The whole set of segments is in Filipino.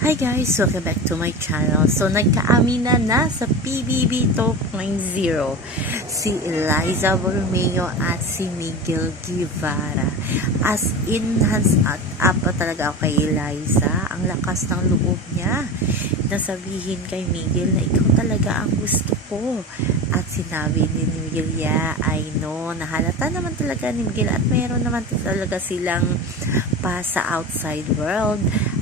Hi guys! Welcome back to my channel. So, nagkaamin na na sa PBB 2.0 si Eliza Borromeo at si Miguel Guevara. As in, hands up, up talaga ako kay Eliza. Ang lakas ng loob niya na sabihin kay Miguel na ikaw talaga ang gusto ko. At sinabi ni Miguel, yeah, I know. Nahalata naman talaga ni Miguel at mayroon naman talaga silang pa sa outside world.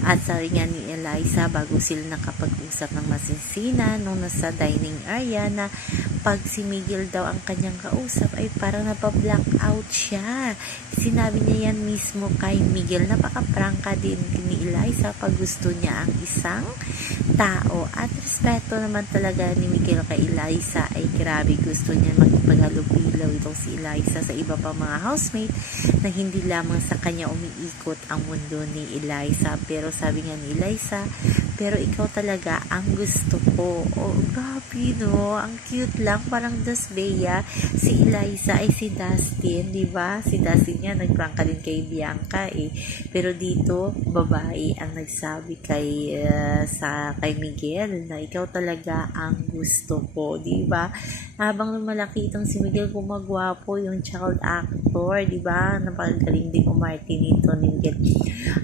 At sabi nga ni Eliza, bago sila nakapag-usap ng masinsina nung nasa dining area na pag si Miguel daw ang kanyang kausap ay parang napablack out siya. Sinabi niya yan mismo kay Miguel. Napaka-prangka din ni Eliza pag gusto niya ang isang tao. At respeto naman talaga ni Miguel kay Eliza ay grabe gusto niya magpaghalubilaw itong si Eliza sa iba pang mga housemate na hindi lamang sa kanya umiikot ang mundo ni Eliza. Pero sabi nga ni Eliza, pero ikaw talaga ang gusto ko. Oh, grabe no. Ang cute lang. Parang Das Bea. Si Eliza ay si Dustin, di ba? Si Dustin niya nagprangka din kay Bianca eh. Pero dito, babae ang nagsabi kay uh, sa kay Miguel na ikaw talaga ang gusto ko, di ba? Habang lumalaki itong si Miguel, gumagwapo yung child actor, di ba? Napagaling din umarte nito ni Miguel.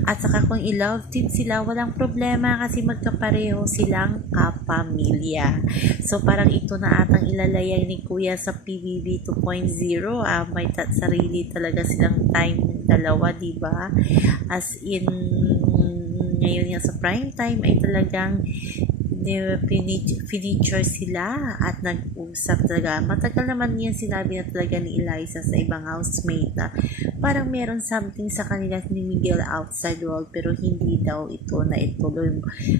At saka kung i-love team sila, walang problema kasi magkapareho silang kapamilya. So parang ito na atang ilalagay ni Kuya sa PBB 2.0. Ah, may tat sarili talaga silang time dalawa, di ba? As in ngayon nga sa prime time ay talagang finiture sila at nag-usap talaga. Matagal naman yan sinabi na talaga ni Eliza sa ibang housemate na parang meron something sa kanila ni Miguel outside world pero hindi daw ito na ituloy.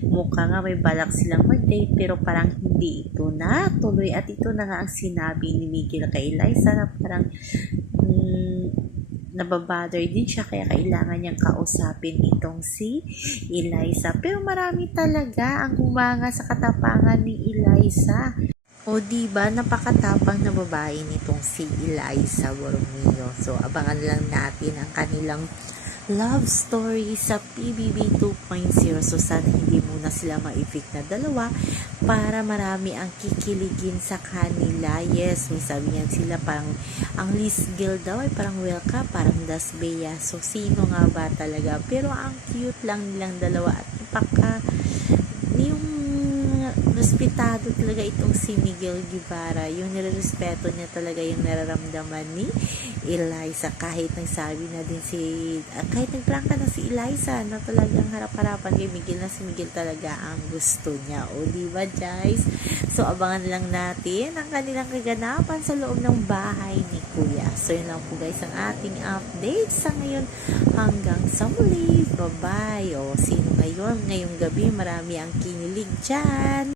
Mukha nga may balak silang mag-date pero parang hindi ito na tuloy at ito na nga ang sinabi ni Miguel kay Eliza na parang mm, nababother din siya kaya kailangan niyang kausapin itong si Eliza. Pero marami talaga ang humanga sa katapangan ni Eliza. O di ba napakatapang na babae nitong si Eliza Borromeo. So abangan lang natin ang kanilang love story sa PBB 2.0. So, sana hindi muna sila ma-evict na dalawa para marami ang kikiligin sa kanila. Yes, may sabi niyan sila parang ang Liz Gill daw ay parang welcome, parang Das Bea. So, sino nga ba talaga? Pero ang cute lang nilang dalawa at napaka yung respetado talaga itong si Miguel Guevara. Yung nirerespeto niya talaga yung nararamdaman ni Eliza. Kahit nagsabi na din si, uh, kahit nagprangka na si Eliza na talagang harap-harapan kay Miguel na si Miguel talaga ang gusto niya. O, di ba guys? So, abangan lang natin ang kanilang kaganapan sa loob ng bahay ni Kuya. So, yun lang po guys ang ating update sa ngayon hanggang sa muli. Bye-bye. O, sino ngayon? Ngayong gabi marami ang kinilig dyan.